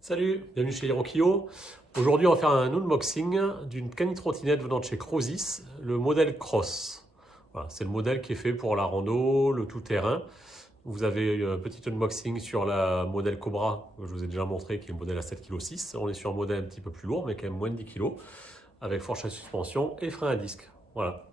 Salut, bienvenue chez Hirokio. Aujourd'hui, on va faire un unboxing d'une cani-trottinette venant de chez Crozis, le modèle Cross. Voilà, c'est le modèle qui est fait pour la rando, le tout-terrain. Vous avez un petit unboxing sur la modèle Cobra, que je vous ai déjà montré, qui est le modèle à 7,6 kg. On est sur un modèle un petit peu plus lourd, mais quand même moins de 10 kg, avec fourche à suspension et frein à disque. Voilà.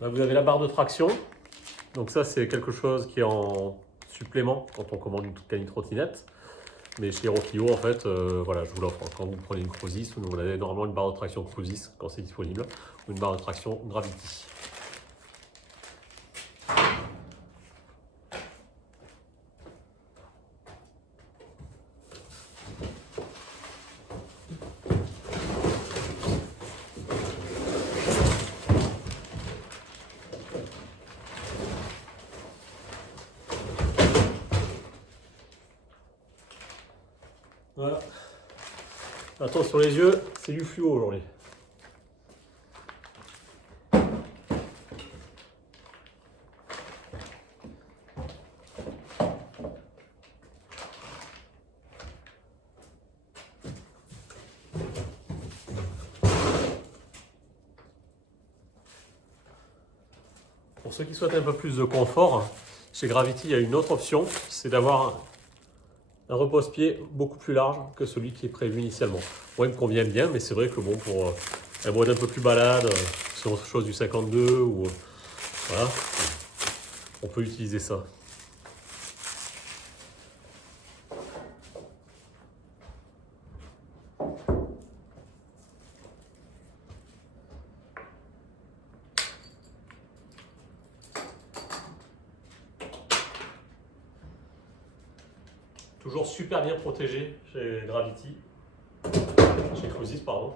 Là, vous avez la barre de traction. Donc ça, c'est quelque chose qui est en supplément quand on commande une cani-trottinette. Mais chez Hirokio, en fait, voilà, je vous l'offre. Quand vous prenez une Crozis, vous avez normalement une barre de traction Crozis quand c'est disponible, ou une barre de traction Gravity. Voilà. Attention sur les yeux, c'est du fluo aujourd'hui. Pour ceux qui souhaitent un peu plus de confort, chez Gravity, il y a une autre option, c'est d'avoir un repose-pied beaucoup plus large que celui qui est prévu initialement. Moi, il me convient bien, mais c'est vrai que bon, pour un mode un peu plus balade, sur autre chose du 52, ou voilà, on peut utiliser ça. Toujours super bien protégé chez Gravity, chez Crozis, pardon.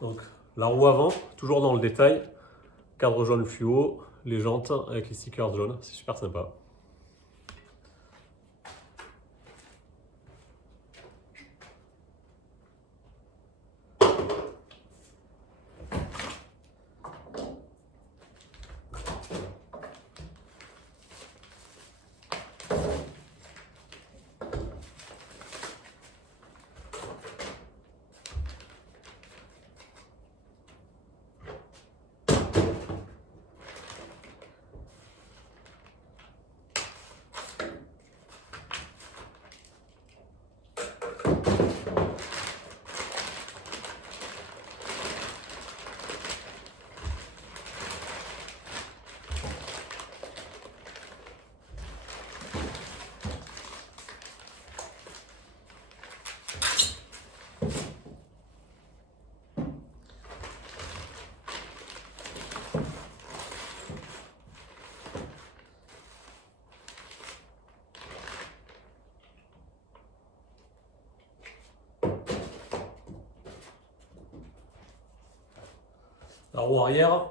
Donc la roue avant, toujours dans le détail, cadre jaune fluo, les jantes avec les stickers jaunes, c'est super sympa. La roue arrière,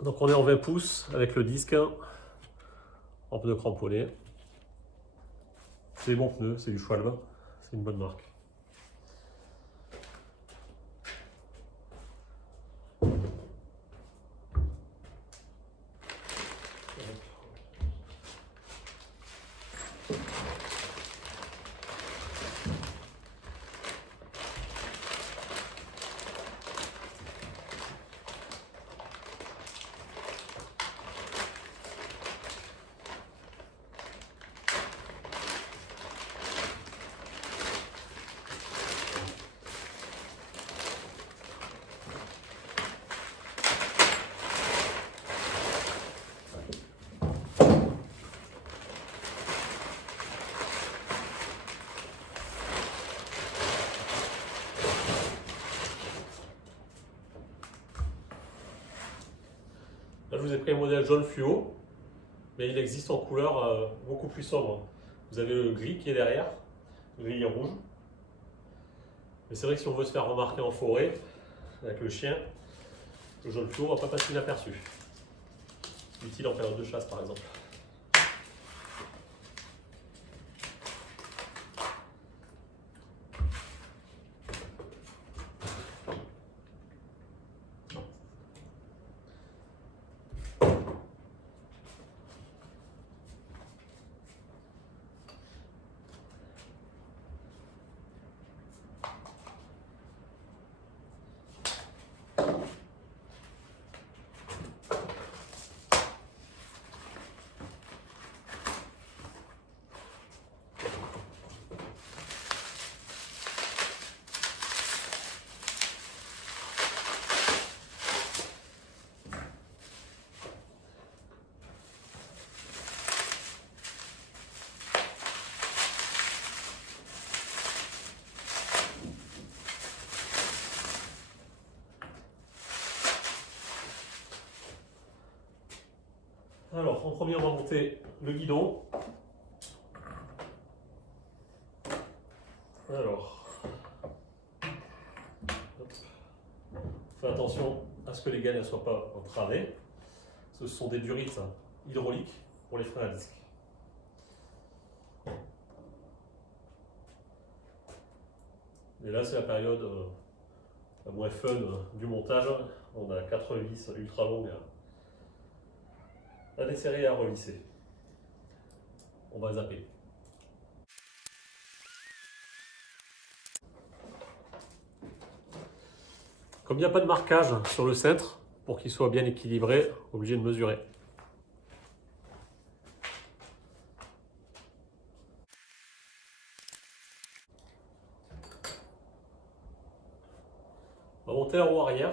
donc on est en 20 pouces avec le disque en pneu cramponné. C'est des bons pneus, c'est du Schwalbe, c'est une bonne marque. je vous ai pris un modèle jaune fluo, mais il existe en couleur beaucoup plus sobre. Vous avez le gris qui est derrière, le gris et rouge. Mais c'est vrai que si on veut se faire remarquer en forêt, avec le chien, le jaune fluo ne va pas passer inaperçu. Utile en période de chasse par exemple. Alors, en premier, on va monter le guidon. Alors, hop. Faites attention à ce que les gaines ne soient pas entravées. Ce sont des durites hydrauliques pour les freins à disque. Et là, c'est la période la moins fun du montage. On a 4 vis ultra longues à desserrer et à relisser. On va zapper. Comme il n'y a pas de marquage sur le cintre, pour qu'il soit bien équilibré, obligé de mesurer. On va monter la roue arrière.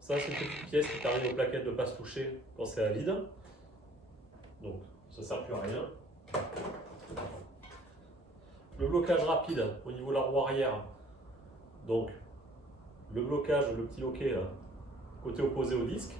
Ça, c'est une petite pièce qui permet aux plaquettes de ne pas se toucher quand c'est à vide. Donc, ça ne sert plus à rien. Le blocage rapide au niveau de la roue arrière. Donc, le blocage, le petit loquet, là, côté opposé au disque.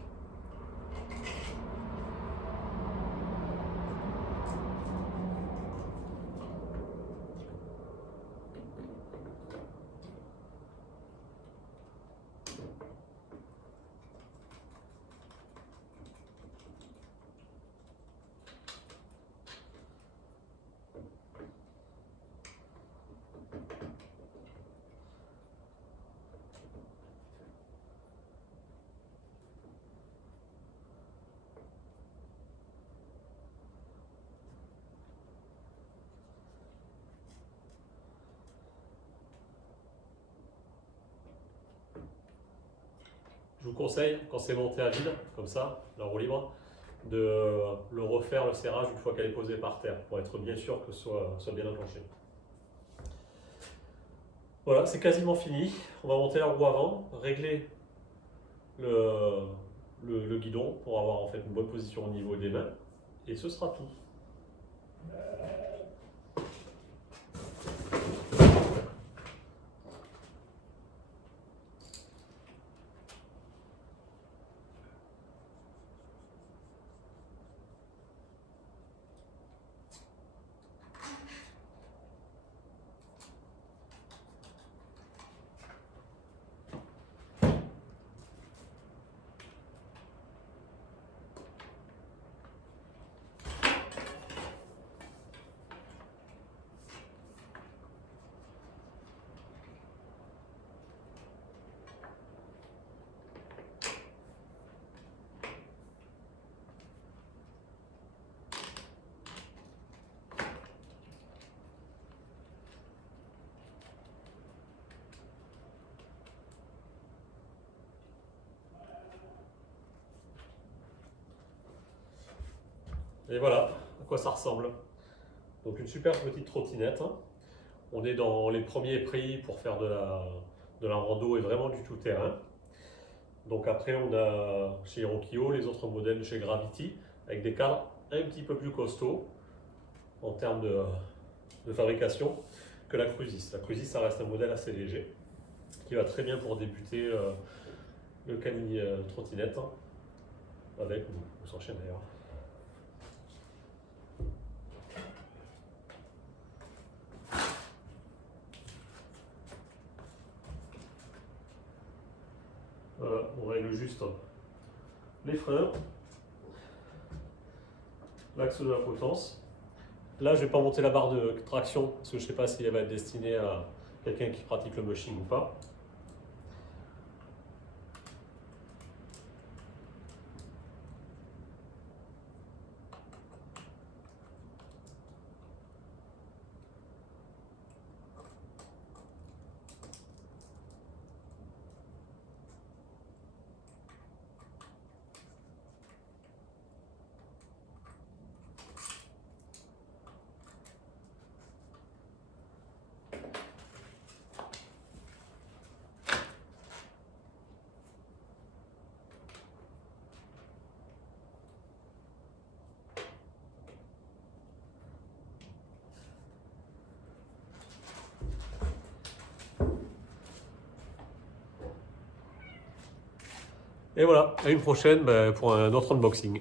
Je vous conseille, quand c'est monté à vide, comme ça, la roue libre, de le refaire le serrage une fois qu'elle est posée par terre, pour être bien sûr que ce soit bien enclenché. Voilà, c'est quasiment fini. On va monter la roue avant, régler le guidon pour avoir en fait une bonne position au niveau des mains, et ce sera tout. Et voilà à quoi ça ressemble. Donc une super petite trottinette. On est dans les premiers prix pour faire de la rando et vraiment du tout-terrain. Donc après on a chez Hirokio les autres modèles de chez Gravity avec des cadres un petit peu plus costauds en termes de fabrication que la Crucis. La Crucis ça reste un modèle assez léger qui va très bien pour débuter le cani trottinette. avec ou sans chaîne d'ailleurs. Voilà, on règle juste les freins, l'axe de la potence. Là, je ne vais pas monter la barre de traction parce que je ne sais pas si elle va être destinée à quelqu'un qui pratique le mushing ou pas. Et voilà, à une prochaine pour un autre unboxing.